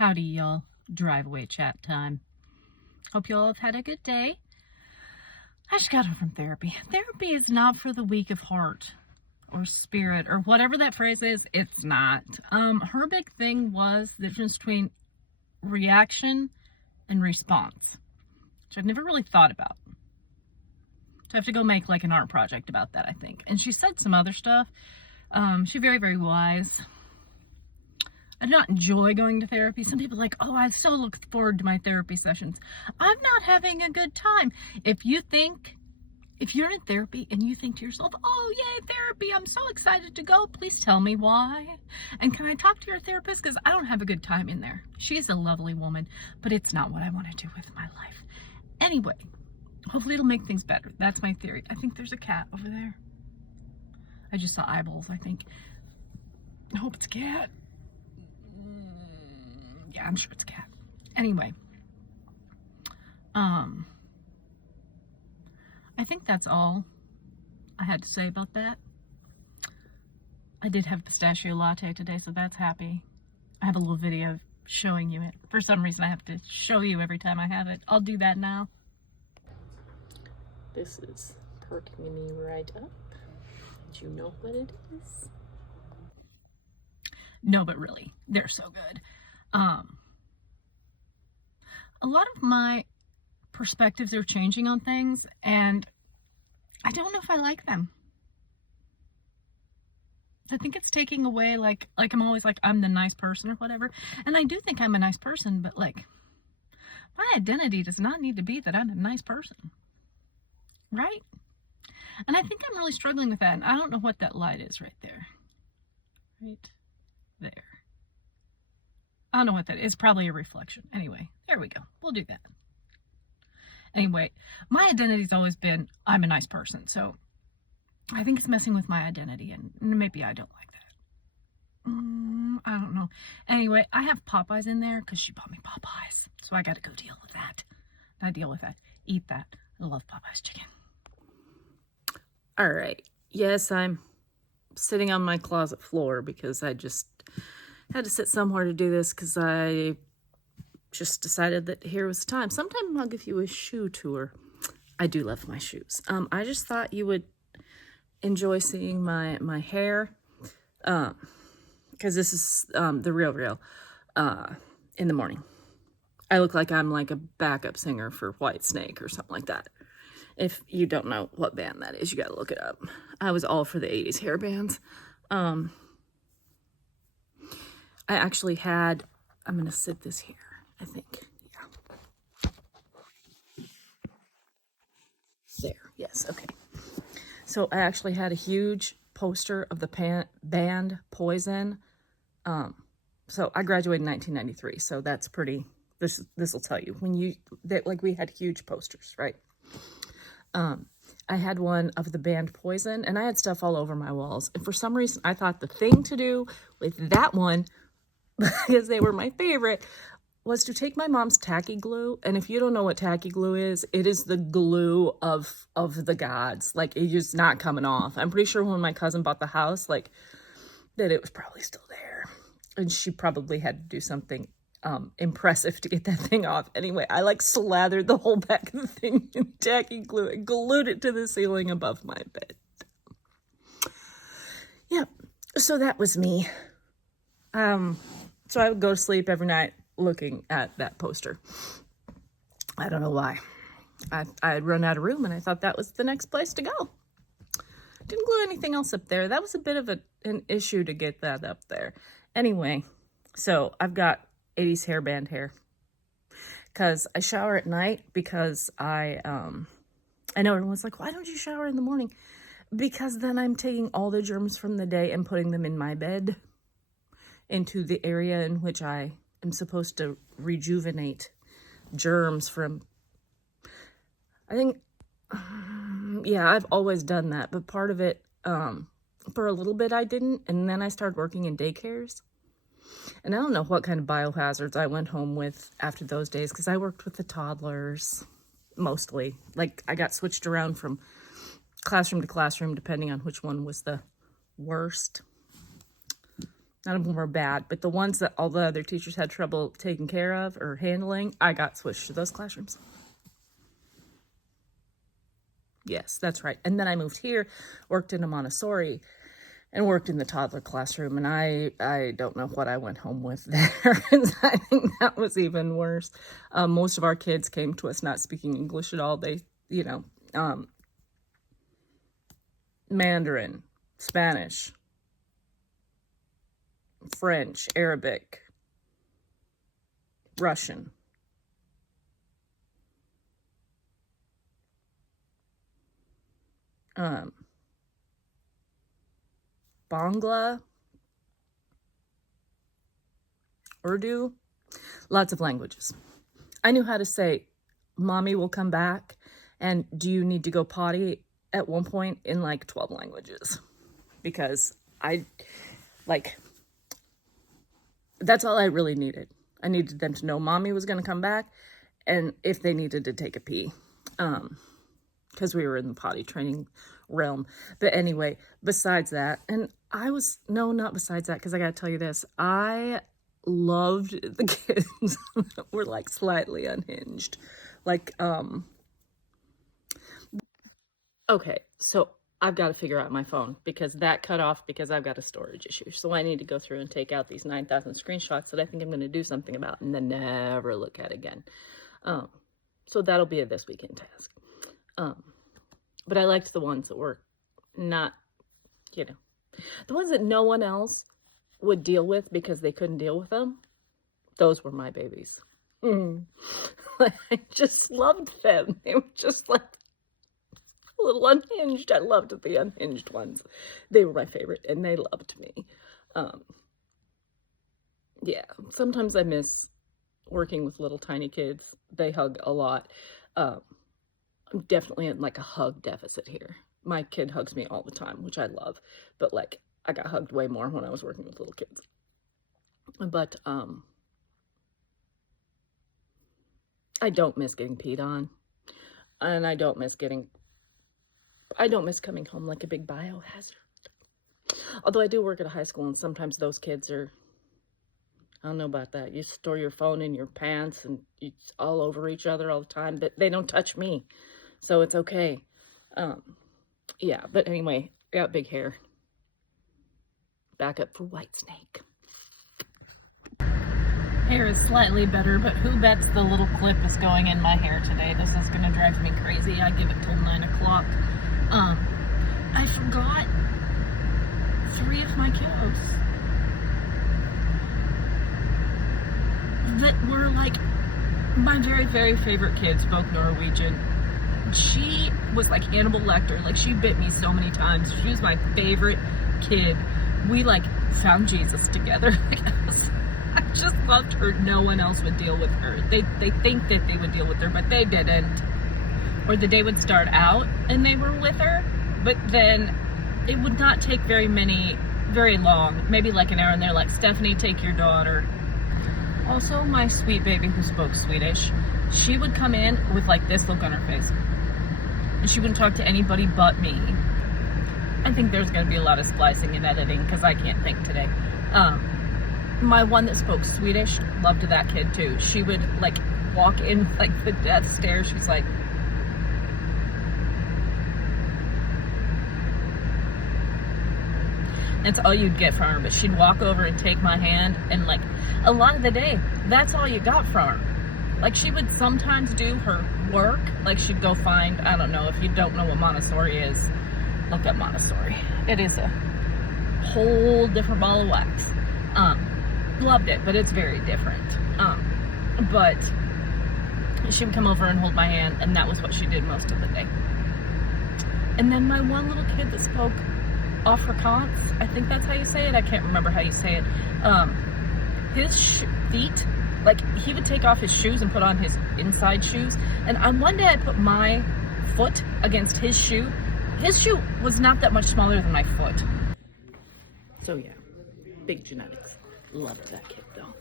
Howdy, y'all. Driveway chat time. Hope you all have had a good day. I just got home from therapy. Therapy is not for the weak of heart or spirit or whatever that phrase is. It's not. Her big thing was the difference between reaction and response, which I've never really thought about. So I have to go make like an art project about that, I think. And she said some other stuff. She's very, very wise. I do not enjoy going to therapy. Some people are like, oh, I so look forward to my therapy sessions. I'm not having a good time. If you're in therapy and you think to yourself, oh, yay, therapy, I'm so excited to go, please tell me why. And can I talk to your therapist? Because I don't have a good time in there. She's a lovely woman, but it's not what I want to do with my life. Anyway, hopefully it'll make things better. That's my theory. I think there's a cat over there. I just saw eyeballs, I think. I hope it's a cat. Yeah, I'm sure it's a cat. Anyway, I think that's all I had to say about that. I did have pistachio latte today, so that's happy. I have a little video showing you it. For some reason, I have to show you every time I have it. I'll do that now. This is perking me right up. Do you know what it is? No, but really, they're so good. A lot of my perspectives are changing on things, and I don't know if I like them. I think it's taking away, like I'm always like, I'm the nice person or whatever. And I do think I'm a nice person, but like, my identity does not need to be that I'm a nice person. Right? And I think I'm really struggling with that. And I don't know what that light is right there. Right there. I don't know what that is. Probably a reflection. Anyway, there we go. We'll do that. Anyway, my identity's always been, I'm a nice person. So I think it's messing with my identity, and maybe I don't like that. I don't know. Anyway, I have Popeyes in there because she bought me Popeyes. So I got to go deal with that. I deal with that. Eat that. I love Popeyes chicken. All right. Yes, I'm sitting on my closet floor because I just had to sit somewhere to do this because I just decided that here was the time. Sometime I'll give you a shoe tour. I do love my shoes. I just thought you would enjoy seeing my hair because this is the real in the morning. I look like I'm like a backup singer for Whitesnake or something like that. If you don't know what band that is, you gotta look it up. I was all for the 80s hair bands. I actually had, I'm gonna sit this here, I think, yeah. There, yes, okay. So I actually had a huge poster of the band Poison. So I graduated in 1993, so that's pretty, this will tell you. Like we had huge posters, right? I had one of the band Poison, and I had stuff all over my walls. And for some reason, I thought the thing to do with that one, because they were my favorite, was to take my mom's tacky glue. And if you don't know what tacky glue is, it is the glue of the gods. Like, it's just not coming off. I'm pretty sure when my cousin bought the house, like, that it was probably still there. And she probably had to do something impressive to get that thing off. Anyway, I like slathered the whole back of the thing in tacky glue and glued it to the ceiling above my bed. Yep. So that was me. So I would go to sleep every night looking at that poster. I don't know why. I had run out of room and I thought that was the next place to go. Didn't glue anything else up there. That was a bit of an issue to get that up there. Anyway, so I've got 80s hairband hair because I shower at night because I know everyone's like, why don't you shower in the morning? Because then I'm taking all the germs from the day and putting them in my bed into the area in which I am supposed to rejuvenate germs from. I think, yeah, I've always done that, but part of it, for a little bit I didn't, and then I started working in daycares. And I don't know what kind of biohazards I went home with after those days, because I worked with the toddlers, mostly. Like, I got switched around from classroom to classroom, depending on which one was the worst. None of them were bad, but the ones that all the other teachers had trouble taking care of or handling, I got switched to those classrooms. Yes, that's right. And then I moved here, worked in a Montessori, and worked in the toddler classroom. And I don't know what I went home with there. I think that was even worse. Most of our kids came to us not speaking English at all. They, you know, Mandarin, Spanish, French, Arabic, Russian. Bangla, Urdu, lots of languages. I knew how to say, "Mommy will come back," and "Do you need to go potty?" at one point in like 12 languages, because that's all I really needed. I needed them to know Mommy was going to come back, and if they needed to take a pee, because we were in the potty training realm. But anyway, besides that, not besides that, because I got to tell you this, I loved the kids that were like slightly unhinged. Okay, so I've got to figure out my phone because that cut off because I've got a storage issue. So I need to go through and take out these 9,000 screenshots that I think I'm going to do something about and then never look at again. So that'll be a this weekend task. But I liked the ones that were not, the ones that no one else would deal with because they couldn't deal with them. Those were my babies. I just loved them. They were just like a little unhinged. I loved the unhinged ones. They were my favorite, and they loved me. Yeah, sometimes I miss working with little tiny kids. They hug a lot. I'm definitely in like a hug deficit here. My kid hugs me all the time, which I love, but like I got hugged way more when I was working with little kids. But I don't miss getting peed on, and I don't miss coming home like a big biohazard. Although I do work at a high school, and sometimes those kids are, I don't know about that. You store your phone in your pants and it's all over each other all the time, but they don't touch me, so it's okay. Yeah, but anyway, got big hair. Back up for Whitesnake. Hair is slightly better, but who bets the little clip is going in my hair today? This is going to drive me crazy. I give it till 9 o'clock. I forgot 3 of my kiddos that were like my very, very favorite kids, both Norwegian. She was like Hannibal Lecter. Like, she bit me so many times. She was my favorite kid. We like found Jesus together. I just loved her. No one else would deal with her. They think that they would deal with her, but they didn't. Or the day would start out and they were with her, but then it would not take very long, maybe like an hour, and they're like, "Stephanie, take your daughter." Also, my sweet baby who spoke Swedish, she would come in with like this look on her face, and she wouldn't talk to anybody but me. I think there's going to be a lot of splicing and editing because I can't think today. My one that spoke Swedish loved that kid too. She would like walk in like the death stare. She's like, that's all you'd get from her. But she'd walk over and take my hand, and like a lot of the day, that's all you got from her. Like, she would sometimes do her work. Like, she'd go find, I don't know, if you don't know what Montessori is, look up Montessori. It is a whole different ball of wax. Loved it, but it's very different. But she would come over and hold my hand, and that was what she did most of the day. And then my one little kid that spoke Afrikaans, I think that's how you say it. I can't remember how you say it. His feet, like, he would take off his shoes and put on his inside shoes. And one day I put my foot against his shoe. His shoe was not that much smaller than my foot. So yeah, big genetics. Loved that kid though.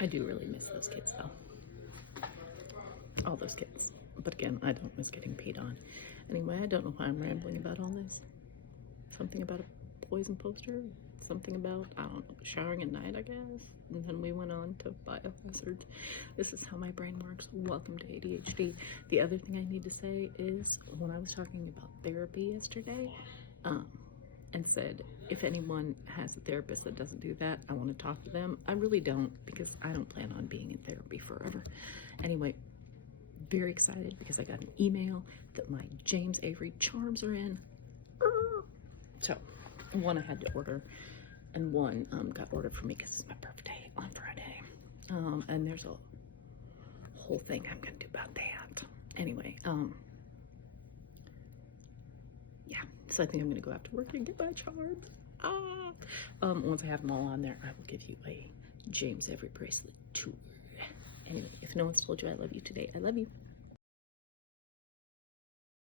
I do really miss those kids though. All those kids. But again, I don't miss getting peed on. Anyway, I don't know why I'm rambling about all this. Something about a poison poster? something about, I don't know, showering at night, I guess. And then we went on to biohazard. This is how my brain works. Welcome to ADHD. The other thing I need to say is when I was talking about therapy yesterday, and said, if anyone has a therapist that doesn't do that, I want to talk to them. I really don't, because I don't plan on being in therapy forever. Anyway, very excited because I got an email that my James Avery charms are in. So, one I had to order, and one got ordered for me because it's my birthday on Friday. And there's a whole thing I'm going to do about that. Anyway, yeah, so I think I'm going to go after work and get my charms. Once I have them all on there, I will give you a James Avery bracelet tour. Anyway, if no one's told you I love you today, I love you.